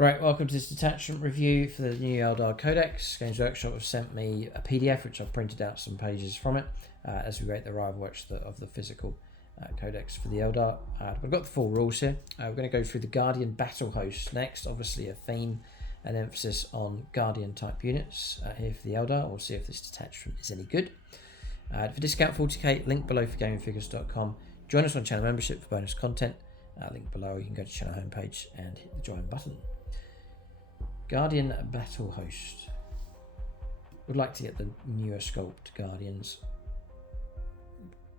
Right, welcome to this detachment review for the new Aeldari Codex. Games Workshop have sent me a PDF which I've printed out some pages from it as we wait the arrival of the physical Codex for the Aeldari. We've got the full rules here. We're going to go through the Guardian BATTLEHOST next, obviously a theme and emphasis on Guardian type units here for the Aeldari. We'll see if this detachment is any good. For discount 40k, link below for gamingfigures.com. Join us on channel membership for bonus content. Link below, you can go to channel homepage and hit the join button. Guardian BATTLEHOST. Would like to get the newer sculpt Guardians.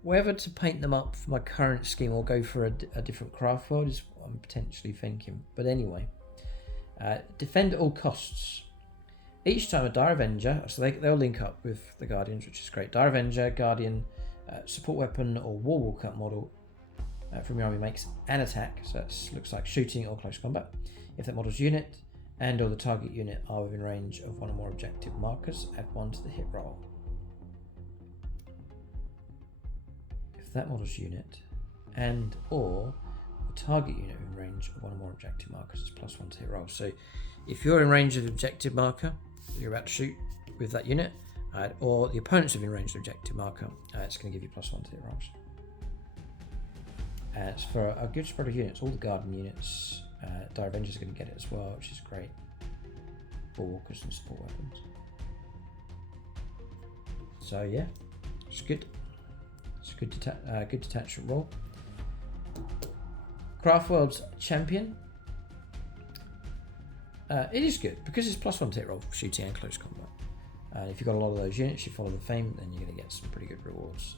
Whether to paint them up for my current scheme or go for a different craft world is what I'm potentially thinking. But anyway, defend at all costs. Each time a Dire Avenger, so they'll link up with the Guardians, which is great. Dire Avenger, Guardian, support weapon or Warwalker model from your army makes an attack. So that looks like shooting or close combat. If that model's unit and or the target unit are within range of one or more objective markers, add 1 to the hit roll. If that model's unit and or the target unit within range of one or more objective markers is +1 to hit roll. So if you're in range of the objective marker that you're about to shoot with that unit, or the opponent's within range of the objective marker, it's going to give you +1 to hit rolls. It's for a good spread of units, all the Guardian units. Dire Avengers are going to get it as well, which is great. Warwalkers and support weapons. So yeah, it's good. It's a good detachment roll. Craft World's Champion. It is good because it's +1 to hit roll for shooting and close combat. If you've got a lot of those units, you follow the theme, then you're going to get some pretty good rewards.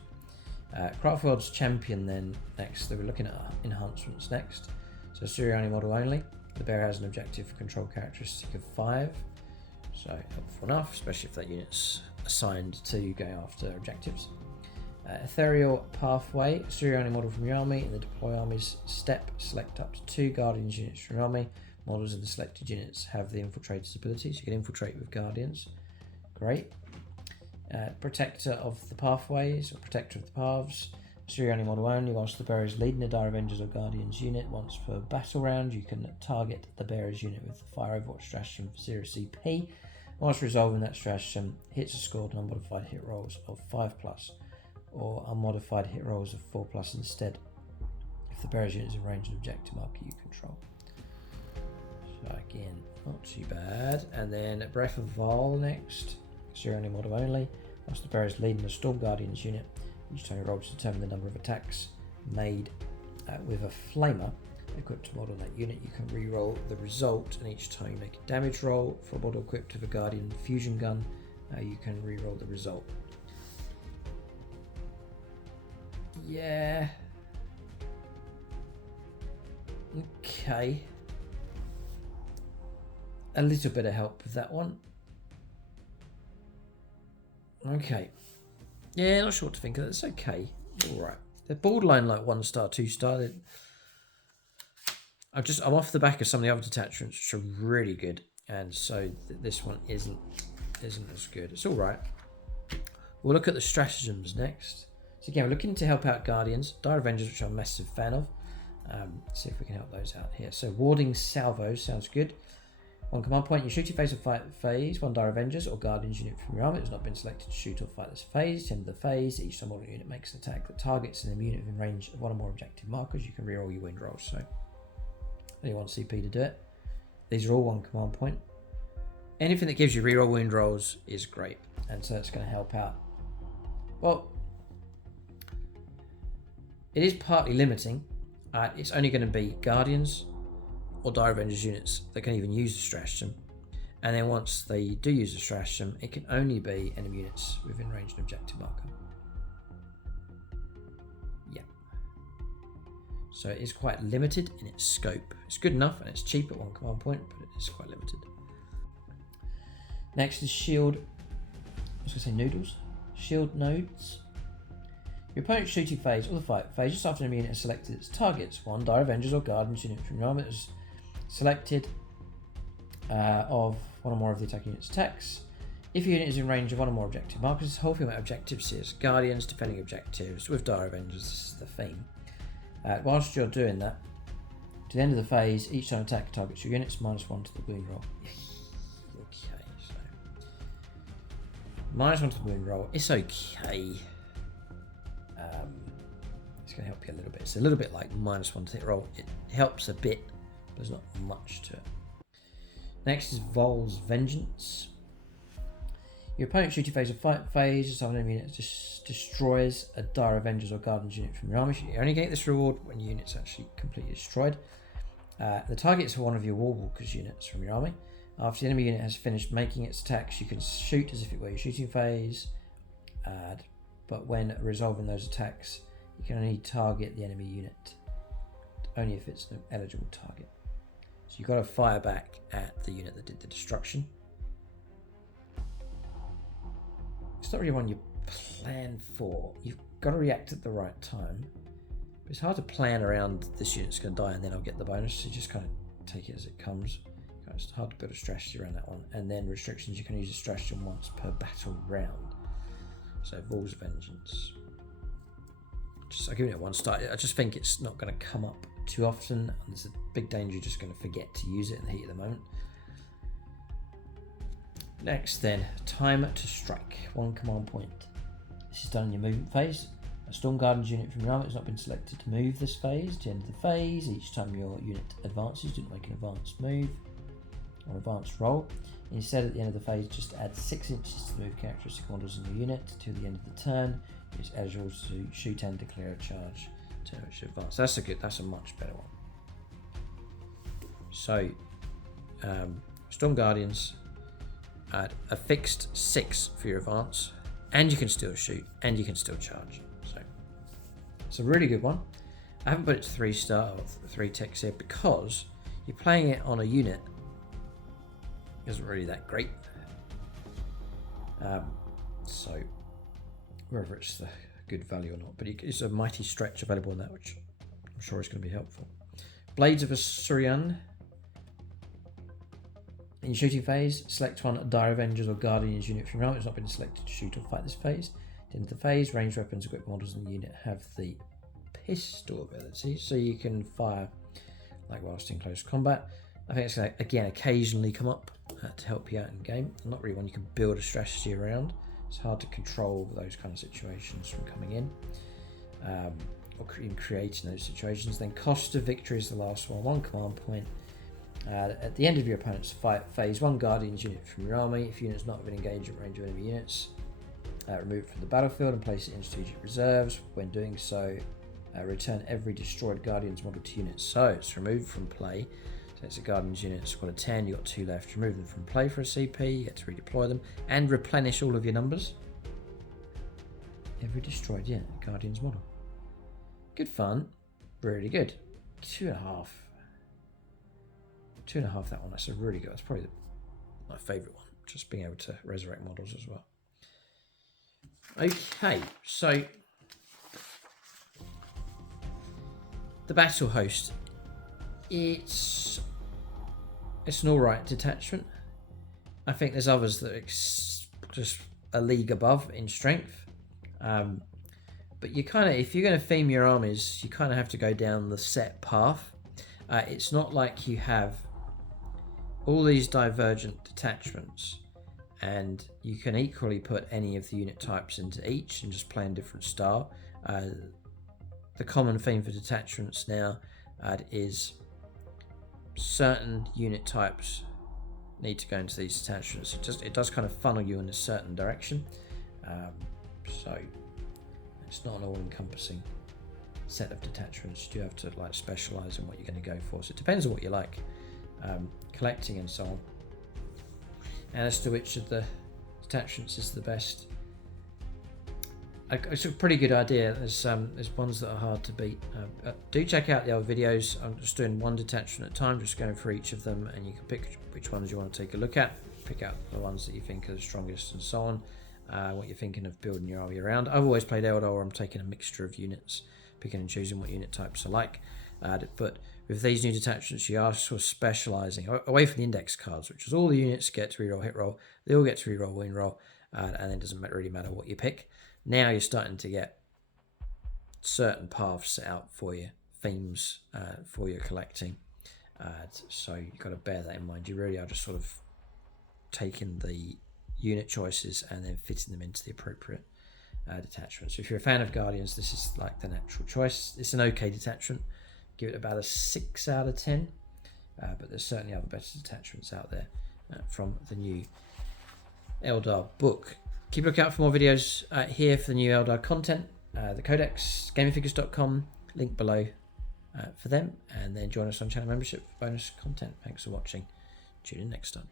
Craft World's Champion then next. We're looking at enhancements next. So Suriani model only. The bear has an objective control characteristic of 5. So helpful enough, especially if that unit's assigned to go after objectives. Ethereal Pathway. Suriani model from your army. In the deploy army's step, select up to 2 Guardians units from your army. Models of the selected units have the infiltrator's ability, so you can infiltrate with Guardians. Great. Protector of the Pathways, or Protector of the Paths. Suriani model only. Whilst the bearer is leading a Dire Avengers or Guardians unit, once per battle round, you can target the bearer's unit with the Fire Overwatch stratagem for 0 CP. Whilst resolving that stratagem, hits are scored on unmodified hit rolls of 5+, or unmodified hit rolls of 4+ instead, if the bearer's unit is in range of objective marker you control. So again, not too bad. And then Breath of Val next. Suriani model only. Whilst the bearer is leading a Storm Guardians unit, each time you roll to determine the number of attacks made with a flamer equipped to model that unit, you can re-roll the result, and each time you make a damage roll for a model equipped with a Guardian fusion gun, you can re-roll the result. Yeah. Okay. A little bit of help with that one. Okay. Yeah, not sure what to think of that. It's okay. Alright. They're borderline like 1-star, 2-star. I'm off the back of some of the other detachments which are really good. And so this one isn't as good. It's alright. We'll look at the stratagems next. So again, we're looking to help out Guardians. Dire Avengers, which I'm a massive fan of. See if we can help those out here. So warding salvos sounds good. 1 command point, you shoot your phase or fight phase, 1 Dire Avengers or Guardians unit from your army that has not been selected to shoot or fight this phase. End of the phase, each time model unit makes an attack that targets an unit within range of 1 or more objective markers. You can reroll your wind rolls, so only 1 CP to do it. These are all 1 command point. Anything that gives you reroll wind rolls is great, and so it's going to help out. Well, it is partly limiting. It's only going to be Guardians or Dire Avengers units that can even use the stratagem, and then once they do use the stratagem, it can only be enemy units within range of an objective marker. Yeah. So it is quite limited in its scope. It's good enough and it's cheap at 1 command point, but it is quite limited. Next is shield. I was going to say noodles. Shield nodes. Your opponent's shooting phase or the fight phase just after an enemy unit is selected its targets 1 Dire Avengers or Guardians unit from your army that is selected of 1 or more of the attacking unit's attacks. If your unit is in range of 1 or more objective markers, the whole thing about objectives is Guardians defending objectives with Dire Avengers. This is the theme. Whilst you're doing that, To the end of the phase, each time attack targets your units, -1 to the wound roll. Okay, so -1 to the wound roll. It's okay. It's going to help you a little bit. It's a little bit like -1 to hit roll. It helps a bit, but there's not much to it. Next is Vol's Vengeance. Your opponent's shooting phase or fight phase, just have an enemy unit just destroys a Dire Avengers or Guardians unit from your army. You only get this reward when your unit's actually completely destroyed. The target is for one of your Warwalkers units from your army. After the enemy unit has finished making its attacks, you can shoot as if it were your shooting phase. But when resolving those attacks, you can only target the enemy unit, only if it's an eligible target. So you've got to fire back at the unit that did the destruction. It's not really one you plan for. You've got to react at the right time. But it's hard to plan around this unit's going to die and then I'll get the bonus. So you just kind of take it as it comes. It's hard to build a strategy around that one. And then restrictions, you can use a stratagem once per battle round. So Vol's Vengeance. I'll give it one start. I just think it's not going to come up too often. And there's a big danger you're just going to forget to use it in the heat of the moment. Next then, Time to Strike. 1 command point. This is done in your movement phase. A Storm Guardians unit from your army has not been selected to move this phase. To the end of the phase, each time your unit advances, do not make an advanced move or advanced roll. Instead, at the end of the phase, just add 6 inches to the move characteristic models in your unit. Till the end of the turn, it's eligible to shoot and declare a charge to advance. That's a much better one. So, Storm Guardians add a fixed 6 for your advance, and you can still shoot, and you can still charge. So, it's a really good one. I haven't put it to 3-star or 3 ticks here because you're playing it on a unit isn't really that great. So whether it's the good value or not, but it's a mighty stretch available in that, which I'm sure is going to be helpful. Blades of Asurian. In your shooting phase, select one Dire Avengers or Guardians unit from your army. It's not been selected to shoot or fight this phase. At the end of the phase, ranged weapons equipped models in the unit have the pistol ability, so you can fire like whilst in close combat. I think it's going to, again, occasionally come up to help you out in game. Not really one you can build a strategy around. It's hard to control those kind of situations from coming in, or in creating those situations. Then Cost of Victory is the last one. 1 command point. At the end of your opponent's fight phase, 1 Guardians unit from your army. If unit's not within engagement range of enemy units, remove it from the battlefield and place it in strategic reserves. When doing so, return every destroyed Guardians model to units. So it's removed from play. So it's a Guardians unit, squad of 10, you've got 2 left. Remove them from play for a CP, you get to redeploy them and replenish all of your numbers. Every destroyed unit, Guardians model. Good fun, really good. 2.5. 2.5 that one, that's a really good, that's probably my favourite one. Just being able to resurrect models as well. Okay, so the Battle Host. It's an alright detachment. I think there's others that are just a league above in strength. But you kind of, if you're going to theme your armies, you kind of have to go down the set path. It's not like you have all these divergent detachments and you can equally put any of the unit types into each and just play in different style. The common theme for detachments now is certain unit types need to go into these detachments. It does kind of funnel you in a certain direction. So it's not an all-encompassing set of detachments. You do have to like specialize in what you're going to go for. So it depends on what you like, collecting and so on. And as to which of the detachments is the best, it's a pretty good idea. There's ones that are hard to beat. Do check out the old videos. I'm just doing one detachment at a time, just going for each of them, and you can pick which ones you want to take a look at. Pick out the ones that you think are the strongest and so on. What you're thinking of building your army around. I've always played Eldar where I'm taking a mixture of units, picking and choosing what unit types I like. But with these new detachments, you are sort of specialising away from the index cards, which is all the units get to reroll hit roll. They all get to reroll win roll, and it doesn't really matter what you pick. Now you're starting to get certain paths set out for you themes for your collecting. So you've got to bear that in mind. You really are just sort of taking the unit choices and then fitting them into the appropriate detachment. So if you're a fan of Guardians, this is like the natural choice. It's an okay detachment. Give it about a 6 out of 10. But there's certainly other better detachments out there from the new Eldar book. Keep a lookout for more videos here for the new Eldar content. The Codex, gamingfigures.com, link below for them. And then join us on channel membership for bonus content. Thanks for watching. Tune in next time.